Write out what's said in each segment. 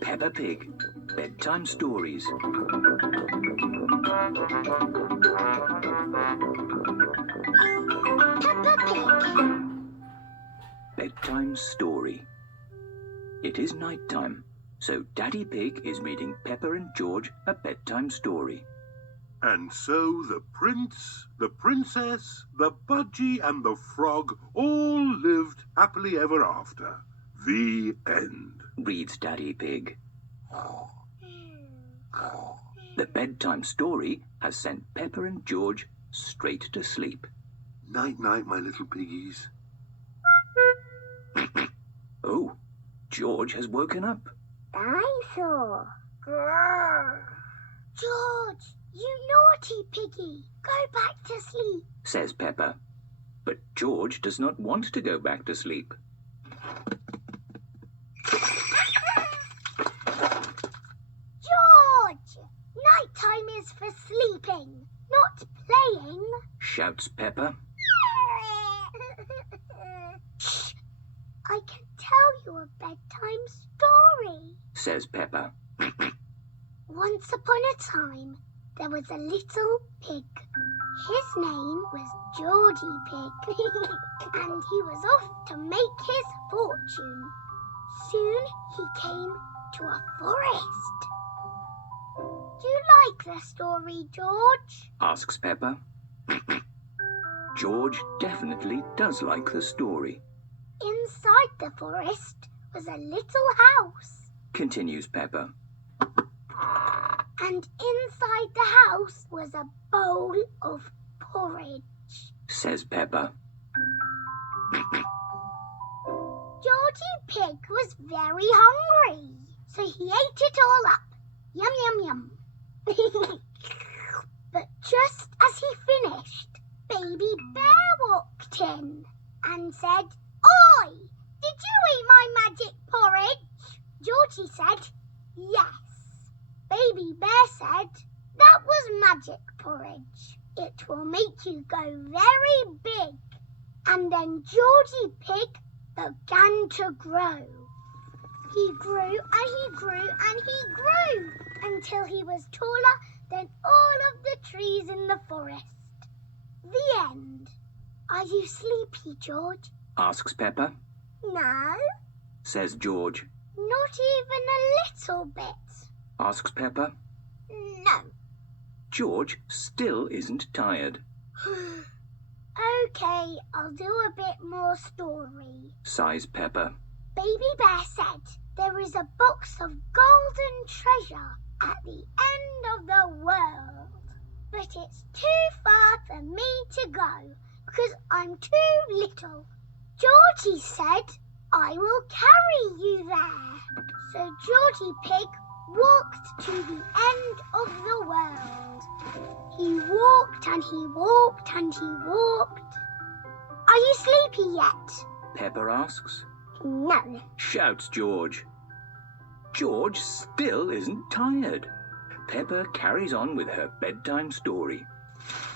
Peppa Pig, Bedtime Stories. Peppa Pig. Bedtime Story. It is night time, so Daddy Pig is reading Peppa and George a bedtime story. And so the prince, the princess, the budgie and the frog all lived happily ever after. The end. Reads Daddy Pig. The bedtime story has sent Peppa and George straight to sleep. Night-night, my little piggies. Oh, George has woken up. Dinosaur. George, you naughty piggy. Go back to sleep. Says Peppa. But George does not want to go back to sleep. George, nighttime is for sleeping, not playing. Shouts Peppa. Shh, I can tell you a bedtime story. Says Peppa. Once upon a time, there was a little pig. His name was Geordie Pig, and he was off to make his fortune. Soon he came to a forest. Do you like the story, George? Asks Peppa. George definitely does like the story. Inside the forest was a little house. Continues Peppa. And inside the house was a bowl of porridge. Says Peppa. Geordie Pig was very hungry, so he ate it all up. Yum, yum, yum. But just as he finished, Baby Bear walked in and said, "Oi, did you eat my magic porridge?" Georgie said, "Yes." Baby Bear said, "That was magic porridge. It will make you go very big." And then Geordie Pig began to grow. He grew and he grew and he grew until he was taller than all of the trees in the forest. The end. Are you sleepy, George? Asks Peppa. No, Says George. not even a little bit. Asks Peppa. No. George still isn't tired. Okay, I'll do a bit more story. Sighs Peppa. Baby Bear said there is a box of golden treasure at the end of the world. But it's too far for me to go because I'm too little. Georgie said, "I will carry you there." So Geordie Pig walked to the end of the world. He walked and he walked and he walked. Are you sleepy yet? Peppa asks. No. Shouts George. George still isn't tired. Peppa carries on with her bedtime story.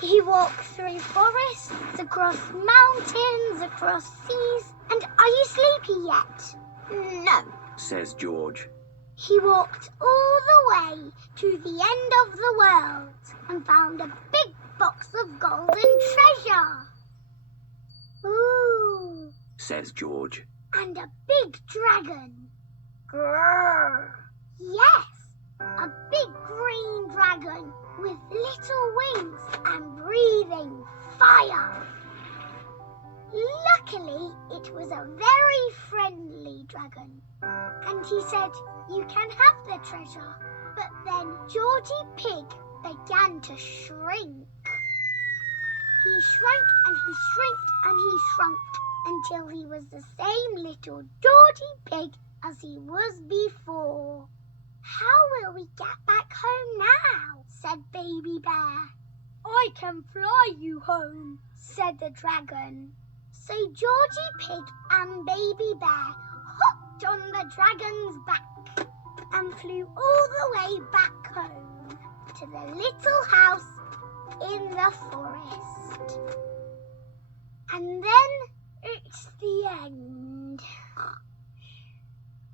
He walked through forests, across mountains, across seas. And are you sleepy yet? No. Says George. He walked all the way to the end of the world and found a big box of golden treasure. Ooh. Says George. And a big dragon. Grrr. Yes, a big green dragon with little wings and breathing fire. Luckily, it was a very friendly dragon. And he said, "You can have the treasure." But then Geordie Pig began to shrink. He shrank and he shrank and he shrunk until he was the same little Geordie Pig as he was before. "How will we get back home now?" said Baby Bear. "I can fly you home," said the dragon. So Geordie Pig and Baby Bear hopped on the dragon's back and flew all the way back home to the little house in the forest. And then it's the end.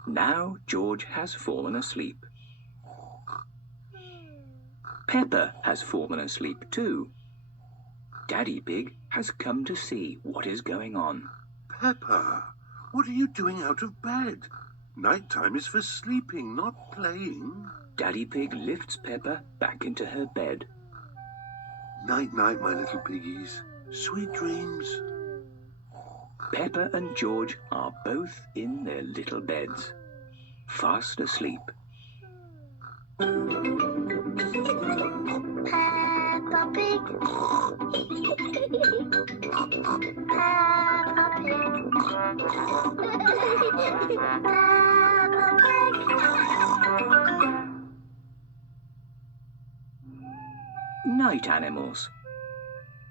Now George has fallen asleep. Peppa has fallen asleep too. Daddy Pig has come to see what is going on. Peppa, what are you doing out of bed? Nighttime is for sleeping, not playing. Daddy Pig lifts Peppa back into her bed. Night-night, my little piggies. Sweet dreams. Peppa and George are both in their little beds, fast asleep. Peppa Pig. Peppa Pig. Peppa Pig. Night animals.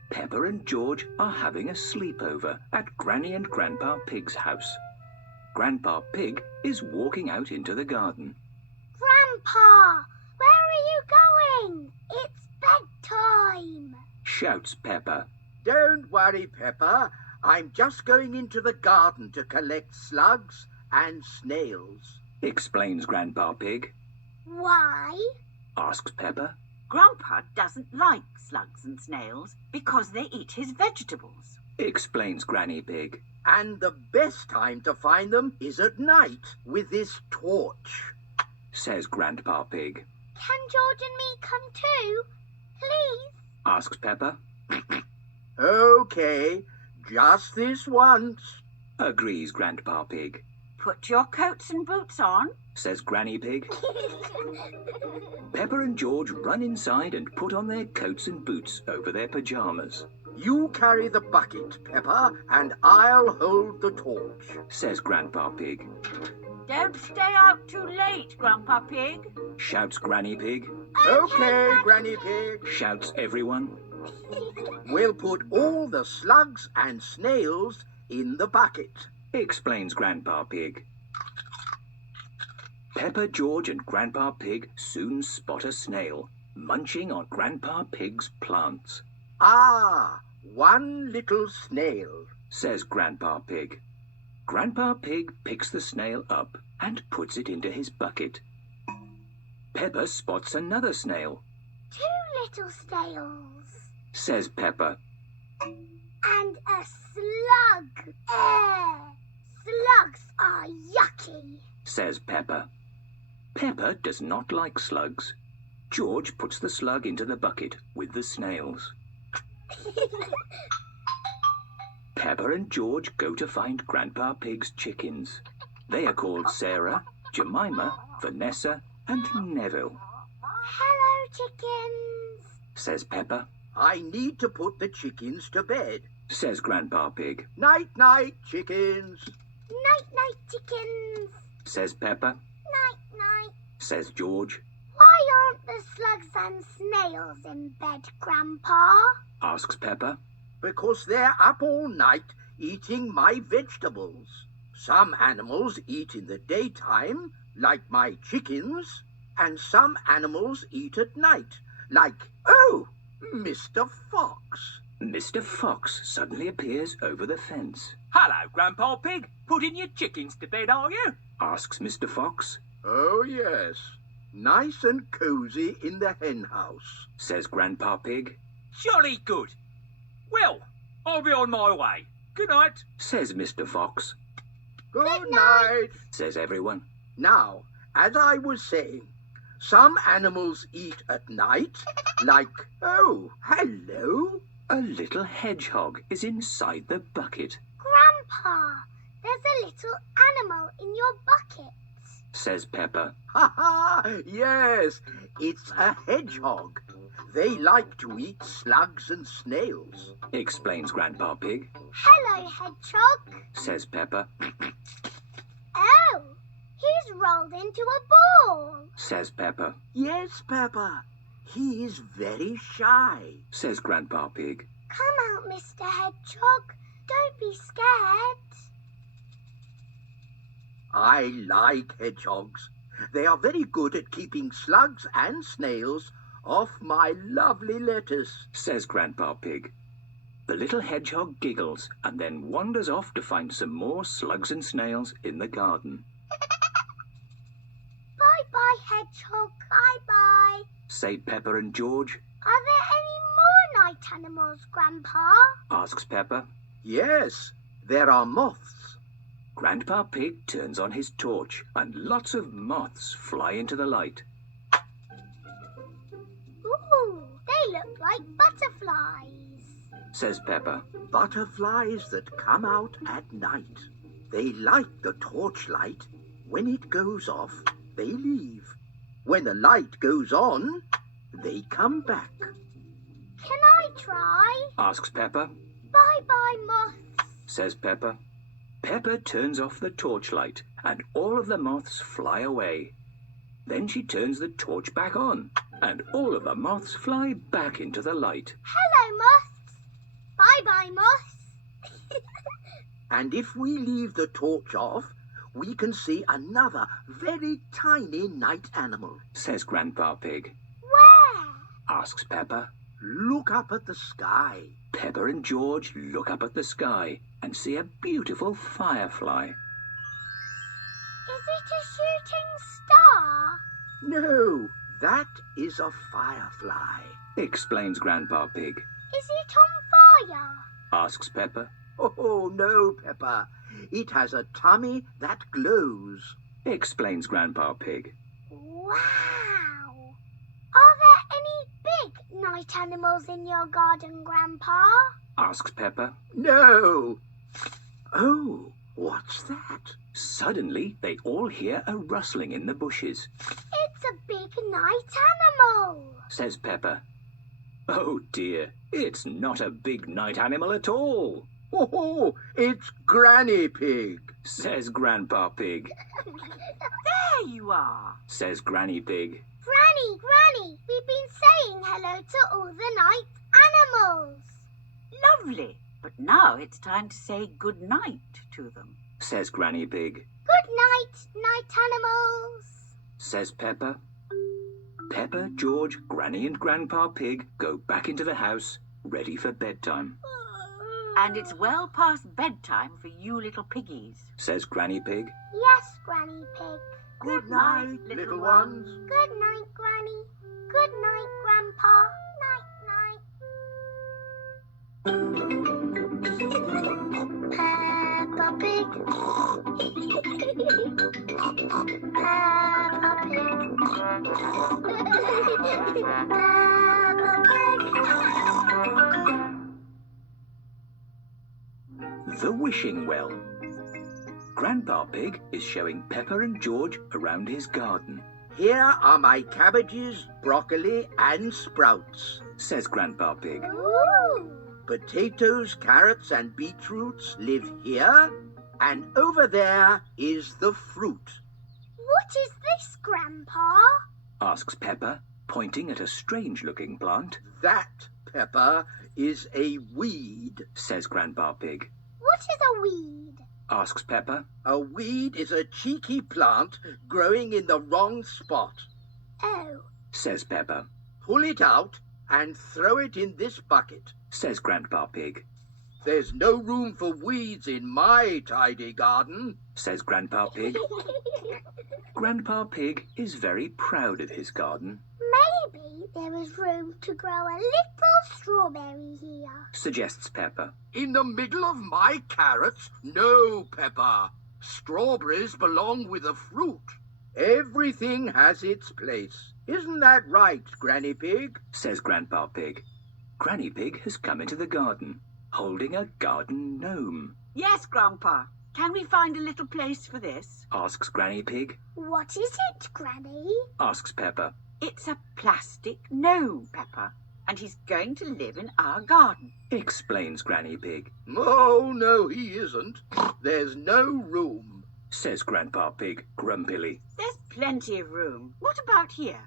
Peppa and George are having a sleepover at Granny and Grandpa Pig's house. Grandpa Pig is walking out into the garden. Grandpa, where are you going? It's bedtime. Shouts Peppa. Don't worry, Peppa. I'm just going into the garden to collect slugs and snails. Explains Grandpa Pig. Why? Asks Peppa. Grandpa doesn't like slugs and snails because they eat his vegetables. Explains Granny Pig. And the best time to find them is at night with this torch. Says Grandpa Pig. Can George and me come too? Please? Asks Peppa. OK, just this once. Agrees Grandpa Pig. Put your coats and boots on. Says Granny Pig. Peppa and George run inside and put on their coats and boots over their pyjamas. You carry the bucket, Peppa, and I'll hold the torch. Says Grandpa Pig. Don't stay out too late, Grandpa Pig. Shouts Granny Pig. OK, Granny Pig. Shouts everyone. We'll put all the slugs and snails in the bucket. Explains Grandpa Pig. Peppa, George and Grandpa Pig soon spot a snail munching on Grandpa Pig's plants. Ah, one little snail. Says Grandpa Pig. Grandpa Pig picks the snail up and puts it into his bucket. Peppa spots another snail. 2 little snails. Says Peppa. And a slug. Slugs are yucky. Says Peppa. Peppa does not like slugs. George puts the slug into the bucket with the snails. Peppa and George go to find Grandpa Pig's chickens. They are called Sarah, Jemima, Vanessa and Neville. Hello, chickens. Says Peppa. I need to put the chickens to bed. Says Grandpa Pig. Night-night, chickens. Night-night, chickens. Says Peppa. Night-night. Says George. Why aren't the slugs and snails in bed, Grandpa? Asks Peppa. Because they're up all night eating my vegetables. Some animals eat in the daytime, like my chickens, and some animals eat at night, like, Mr. Fox. Mr. Fox suddenly appears over the fence. Hello, Grandpa Pig. Putting your chickens to bed, are you? Asks Mr. Fox. Oh, yes. Nice and cosy in the hen house. Says Grandpa Pig. Jolly good. Well, I'll be on my way. Good night. Says Mr. Fox. Good night. Says everyone. Now, as I was saying, some animals eat at night, like, hello. A little hedgehog is inside the bucket. Grandpa, there's a little animal in your bucket. Says Peppa. Ha ha! Yes, it's a hedgehog. They like to eat slugs and snails. Explains Grandpa Pig. Hello, hedgehog. Says Peppa. Oh, he's rolled into a ball. Says Peppa. Yes, Peppa. He is very shy. Says Grandpa Pig. Come out, Mr. Hedgehog. Don't be scared. I like hedgehogs. They are very good at keeping slugs and snails off my lovely lettuce. Says Grandpa Pig. The little hedgehog giggles and then wanders off to find some more slugs and snails in the garden. Bye-bye, hedgehog. Bye-bye. Say Peppa and George. Are there any more night animals, Grandpa? Asks Peppa. Yes, there are moths. Grandpa Pig turns on his torch and lots of moths fly into the light. Ooh, they look like butterflies, Says Peppa. Butterflies that come out at night. They like the torchlight. When it goes off, they leave. When the light goes on, they come back. Can I try? Asks Peppa. Bye-bye, moths. Says Peppa. Peppa turns off the torchlight and all of the moths fly away. Then she turns the torch back on and all of the moths fly back into the light. Hello, moths. Bye-bye, moths. And if we leave the torch off, we can see another very tiny night animal. Says Grandpa Pig. Where? Asks Peppa. Look up at the sky. Peppa and George look up at the sky and see a beautiful firefly. Is it a shooting star? No, that is a firefly. Explains Grandpa Pig. Is it on fire? Asks Peppa. Oh, no, Peppa. It has a tummy that glows. Explains Grandpa Pig. Wow! Are there any big night animals in your garden, Grandpa? Asks Peppa. No. Oh, what's that? Suddenly they all hear a rustling in the bushes. It's a big night animal. Says Peppa. Oh dear, it's not a big night animal at all. Oh, it's Granny Pig. Says Grandpa Pig. There you are. Says Granny Pig. Granny, we've been saying hello to all the night animals. Lovely. But now it's time to say good night to them. Says Granny Pig. Good night, night animals. Says Peppa. Peppa, George, Granny and Grandpa Pig go back into the house, ready for bedtime. And it's well past bedtime for you little piggies. Says Granny Pig. Yes, Granny Pig. Good night, little ones. Good night, Granny. Good night, Grandpa. Night, night. Peppa Pig. Peppa Pig. Peppa Pig. The Wishing Well. Grandpa Pig is showing Peppa and George around his garden. Here are my cabbages, broccoli, and sprouts. Says Grandpa Pig. Ooh. Potatoes, carrots, and beetroots live here, and over there is the fruit. What is this, Grandpa? Asks Peppa, pointing at a strange-looking plant. That, Peppa, is a weed. Says Grandpa Pig. What is a weed? Asks Peppa. A weed is a cheeky plant growing in the wrong spot. Oh, Says Peppa. Pull it out and throw it in this bucket. Says Grandpa Pig. There's no room for weeds in my tidy garden. Says Grandpa Pig. Grandpa Pig is very proud of his garden. maybe there is room to grow a little strawberry here. Suggests Peppa. In the middle of my carrots? No, Peppa. Strawberries belong with the fruit. Everything has its place. Isn't that right, Granny Pig? Says Grandpa Pig. Granny Pig has come into the garden, holding a garden gnome. Yes, Grandpa. Can we find a little place for this? Asks Granny Pig. What is it, Granny? Asks Peppa. It's a plastic gnome, Peppa, and he's going to live in our garden. Explains Granny Pig. Oh, no, he isn't. There's no room. Says Grandpa Pig grumpily. There's plenty of room. What about here?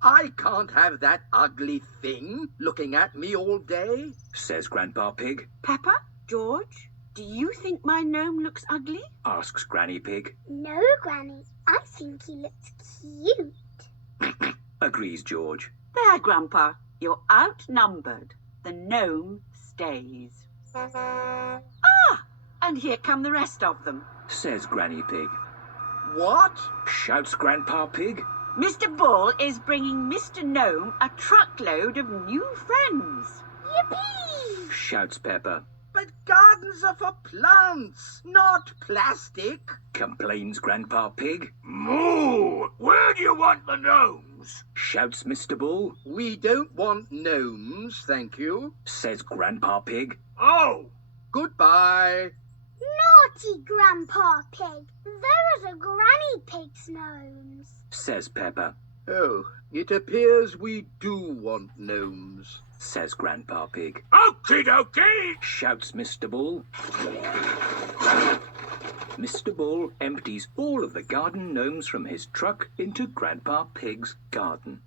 I can't have that ugly thing looking at me all day. Says Grandpa Pig. Peppa, George, do you think my gnome looks ugly? Asks Granny Pig. No, Granny. I think he looks cute. Agrees George. There, Grandpa, you're outnumbered. The gnome days. Ah! And here come the rest of them. says Granny Pig. What? Shouts Grandpa Pig. Mr. Bull is bringing Mr. Gnome a truckload of new friends. Yippee! Shouts Peppa. But gardens are for plants, not plastic. Complains Grandpa Pig. Moo! Where do you want the gnomes? Shouts Mr. Bull. We don't want gnomes, thank you. Says Grandpa Pig. Oh! Goodbye. Naughty Grandpa Pig. Those are Granny Pig's gnomes. Says Peppa. Oh, it appears we do want gnomes. Says Grandpa Pig. Okie dokie! Shouts Mr. Bull. Mr. Bull empties all of the garden gnomes from his truck into Grandpa Pig's garden.